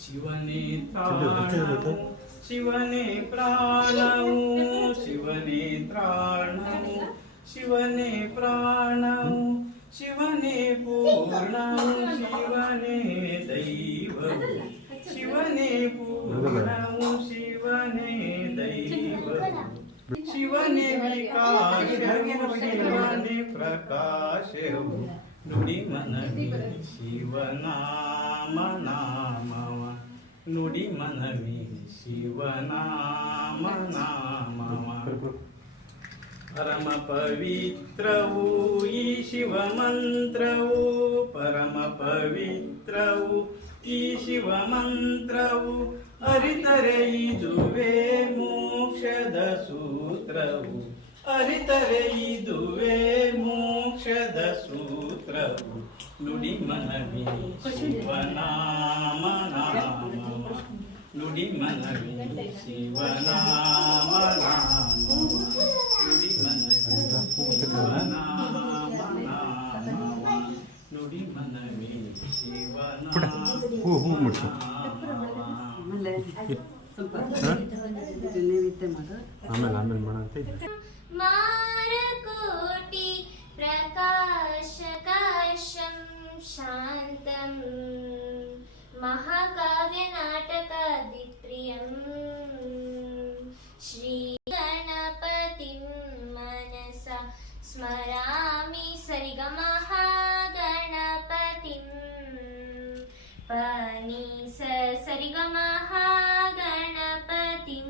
ಶಿವನೇ ತ್ರಾಣವು ಶಿವನೇ ಪ್ರಾಣವು ಶಿವನೇ ತ್ರಾಣವು ಶಿವನೇ ಪ್ರಾಣವು ಶಿವನೇ ಪೂರ್ಣವು ಶಿವನೇ ದೈವವು ಶಿವನೇ ಪೂರ್ಣವು ಶಿವನೇ ದೈವವು ಶಿವನೇ ವಿಕಾಸವು ಶಿವನೇ ಪ್ರಕಾಶವು ನುಡಿ ಮನವಿ ಶಿವನಾಮ ನಾಮವ ನುಡಿ ಮನವಿ ಶಿವನಾಮ ನಾಮವ ಪರಮ ಪವಿತ್ರವು ಈ ಶಿವ ಮಂತ್ರವು ಪರಮ ಪವಿತ್ರವು ಈ ಶಿವ ಮಂತ್ರವು ಅರಿತರೆ ಇದುವೇ ಮೋಕ್ಷದ ಸೂತ್ರವು ಅರಿತರೆ ಇದುವೇ ಮೋಕ್ಷದ ಸೂತ್ರವು ನುಡಿ ಮನವಿ ಶಿವನಾಮ ನಾಮವ ನುಡಿ ಮನವಿ ಶಿವನಾಮ ನಾಮವ ನುಡಿ ಮನವಿ ಶಿವನಾಮ ನಾಮವ ನುಡಿ ಮನವಿ ಆಮೇಲೆ ಮಾಡಂತ ಮಾರಕೋಟಿ ಪ್ರಕಾಶಕಾಶಂ ಶಾಂತಂ ಮಹಾಕಾವ್ಯ ನಾಟಕಾದಿಪ್ರಿಯಂ ಶ್ರೀ ಗಣಪತಿಂ ಮನಸಾ ಸ್ಮರಾಮಿ ಸರಿಗಮಃ ಗಣಪತಿಂ ಪನಿ ಸರಿಗಮಃ ಗಣಪತಿಂ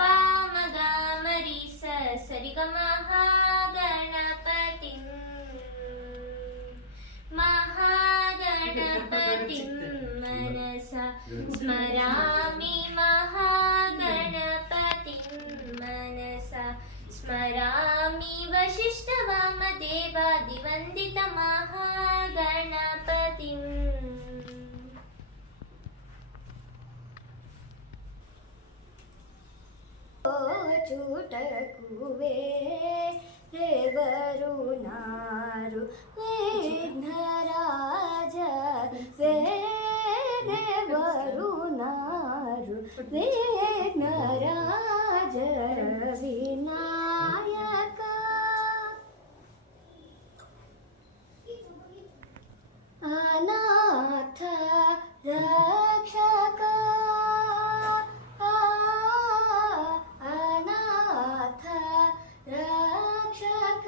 ಪಾಮಗಾಮರಿ ಸರಿಗಮಃ ಗಣಪತಿಂ ಮಹಾಗಣಪತಿಂ ಮನಸಾ ಸ್ಮರಾಮಿ ಮಹಾಗಣಪತಿಂ ಮನಸಾ ಸ್ಮರಾಮಿ ವಸಿಷ್ಠ ವಾಮದೇವಾದಿವಂದಿತ ಮಹಾಗಣಪತಿಂ ಚೂಟಕುವೆ ರೇವರು ನಾರು ವಿಘ್ನರಾಜ ರೇವರು ನಾರು ವಿಘ್ನರಾಜ ವಿನಾಯಕ ಅನಾಥ ರಕ್ಷಕ ಅನಾಥ ರಕ್ಷಕ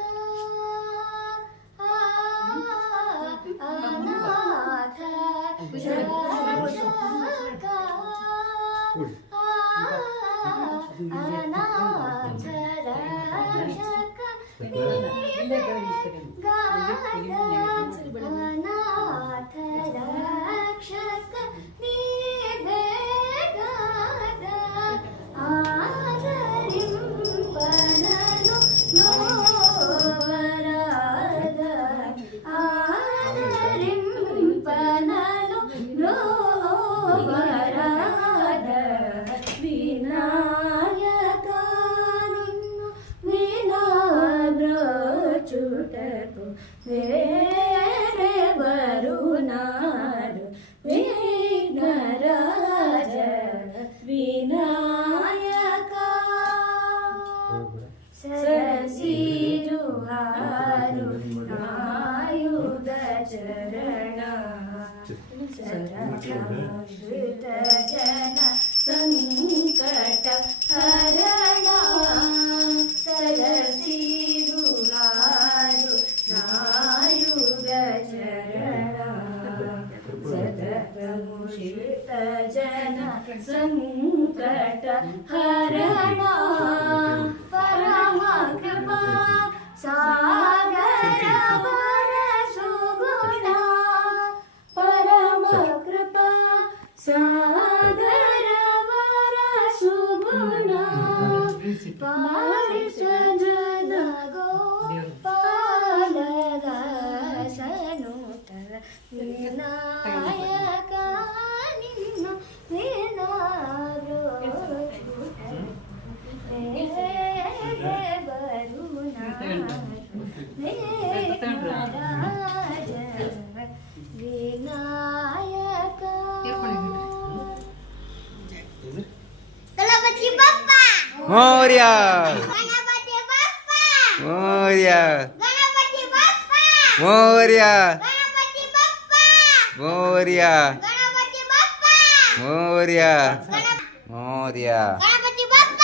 ಅನಾಥ ರಕ್ಷಕ ಅನಾಥ ರಕ್ಷಕ ಅನಾಥ ರಕ್ಷಕ ನೀವೇಗಾದ ಆದರಿಂಪನನು ನೋವರಾದ ಆದರಿಂಪನನು ನೋವರಾದ ವಿನಾಯಕ ನಿನ್ನು ವಿನಾಬ್ರಚುಟಕು ಬೇರೆ ಬರುನಾಡು ವಿಘ್ನರಾಜ ವಿನಾಯಕ ಸರಸಿರುಹಾರು ಆಯುಧ ಚರಣ ಸರಶ್ರುತ ಜನ ಸಂಕಟ ಹರಣ ಸರಸಿರುಹಾರು ಆಯುಧ ಚರಣ ಸತತಮುಷಿತ ಜನ ಸಂಕಟ ಹರಣ ಪರಮ ಕೃಪಾ ಸಾಗರ ಸುಗುಣ ಪರಮ ಕೃಪಾ ಸಾಗರ ಸುಗುಣ ಪಾರಿಷದ ಗೋಪಾಲದ ಸನುತ ವಿನಾಯಕ ನಿನ್ನ ವಿನಾರೋ ಬರುಣ ಮೋರ್ಯ ಗಣಪತಿ ಬಪ್ಪ ಮೋರ್ಯ ಗಣಪತಿ ಬಪ್ಪ ಮೋರ್ಯ ಗಣಪತಿ ಬಪ್ಪ ಮೋರ್ಯ ಗಣಪತಿ ಬಪ್ಪ ಮೋರ್ಯ ಮೋರ್ಯ ಗಣಪತಿ ಬಪ್ಪ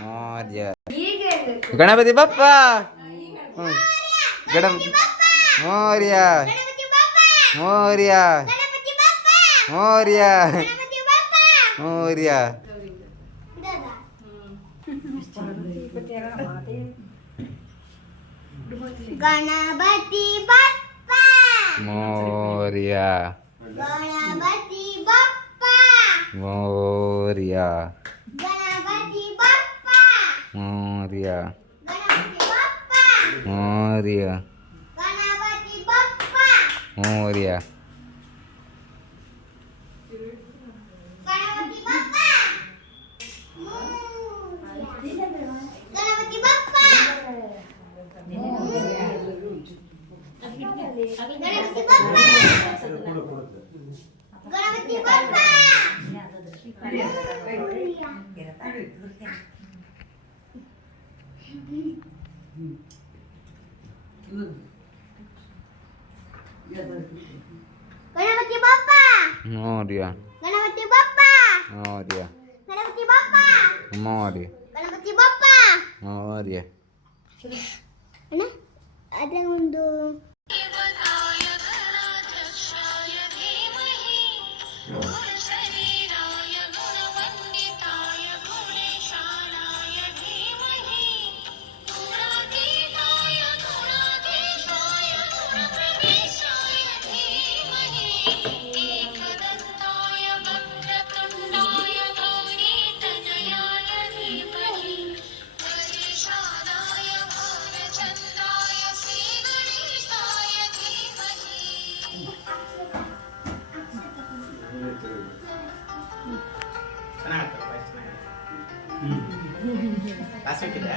ಮೋರ್ಯ ಈಗ ಹೇಳ್ಬೇಕು ಗಣಪತಿ ಬಪ್ಪ ಗಣಪತಿ ಮೋರ್ಯ ಗಣಪತಿ ಬಪ್ಪ ಮೋರ್ಯ ಗಣಪತಿ ಬಪ್ಪ ಮೋರ್ಯ ಗಣಪತಿ ಬಪ್ಪ ಮೋರ್ಯ ದಾದಾ ಗಣಪತಿ ಬಪ್ಪ ಮೋರ್ಯ ಗಣಪತಿ ಬಪ್ಪ ಮೋರ್ಯ ಗಣಪತಿ ಬಪ್ಪ ಮೋರ್ಯ ಗಣಪತಿ ಬಪ್ಪ ಮೋರ್ಯ ಗಣಪತಿ ಬಪ್ಪ ಮೋರ್ಯ ಗಣಪತಿ ಬಪ್ಪ ಗಣಪತಿ ಬಪ್ಪ ಗಣಪತಿ ಬಪ್ಪ ಗಣಪತಿ ಬಪ್ಪ ಗಣಪತಿ ಬಪ್ಪ ಮೋರ್ಯ ಗಣಪತಿ ಬಪ್ಪ ಮೋರ್ಯ ಗಣಪತಿ ಬಪ್ಪ ಮೋರ್ಯ ಗಣಪತಿ ಬಪ್ಪ ಮೋರ್ಯ ಅಣ್ಣ ಅದೇ ಒಂದು ಚೆನ್ನಾಗತ್ತೆ ವಾಯ್ಸ್ ಚೆನ್ನಾಗಿದೆ ಕ್ಲಾಸ್ ಸಿಕ್ಕಿದೆ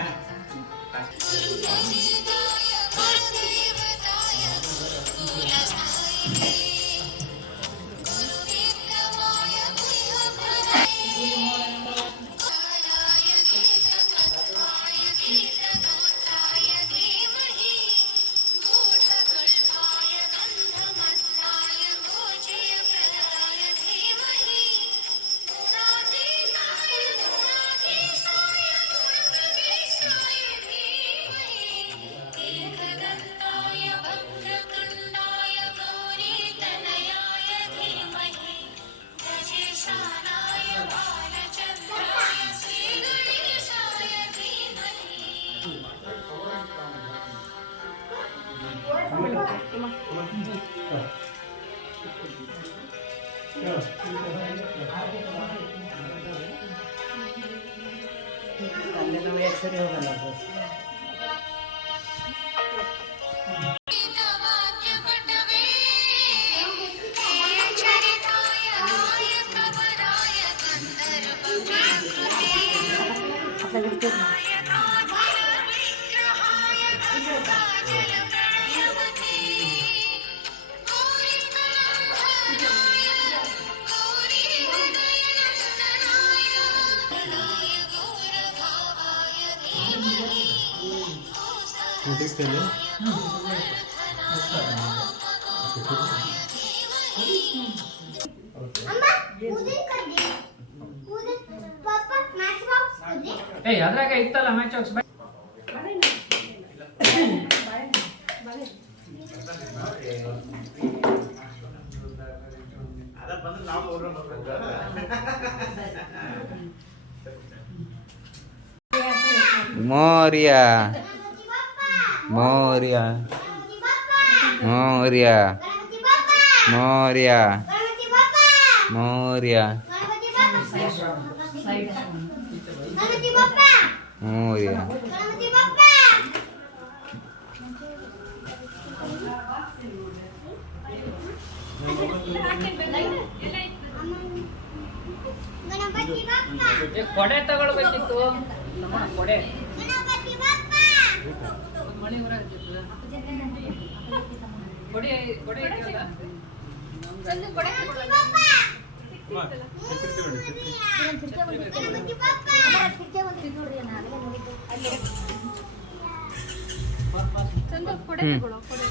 ಅಮ್ಮ ಪೂಜೆ ಕಡ್ಡಿ ಪೂಜೆ ಪಾಪ ಮ್ಯಾಚ್ ಬಾಕ್ಸ್ ಕಡ್ಡಿ ಏಯ್ ಅದ್ರಾಗ ಇತ್ತಲ್ಲ ಮ್ಯಾಚ್ ಬಾಕ್ಸ್ ಅದ ಬಂದ್ರೆ ನಾವು ಪ್ರೋಗ್ರಾಮ್ ಮೋರ್ಯ ಗಣಪತಿ ಬಪ್ಪ ಮೋರ್ಯ ಗಣಪತಿ ಬಪ್ಪ ಮೋರ್ಯ ಗಣಪತಿ ಬಪ್ಪ ಮೋರ್ಯ ಗಣಪತಿ ಬಪ್ಪ ಮೋರ್ಯ ಗಣಪತಿ ಬಪ್ಪ ಗಣಪತಿ ಬಪ್ಪ ಮೋರ್ಯ ಗಣಪತಿ ಬಪ್ಪ ಗಣಪತಿ ಬಪ್ಪ ಕೊಡೆ ತಗೊಳ್ಬೇಕಿತ್ತು ನಮ್ಮ ಕೊಡೆ ಗಣಪತಿ ಬಪ್ಪ ಮಳೆ ಹೊರ ಕೊಡೆ ಕೊಡೆ ಇದೆಯಲ್ಲ ಗಣಪತಿ ಬಪ್ಪ ಗಣಪತಿ ಬಪ್ಪ ಚಂದ ಕೊಡೆ ತಗೊಳ್ಳೋ ಕೊಡೆ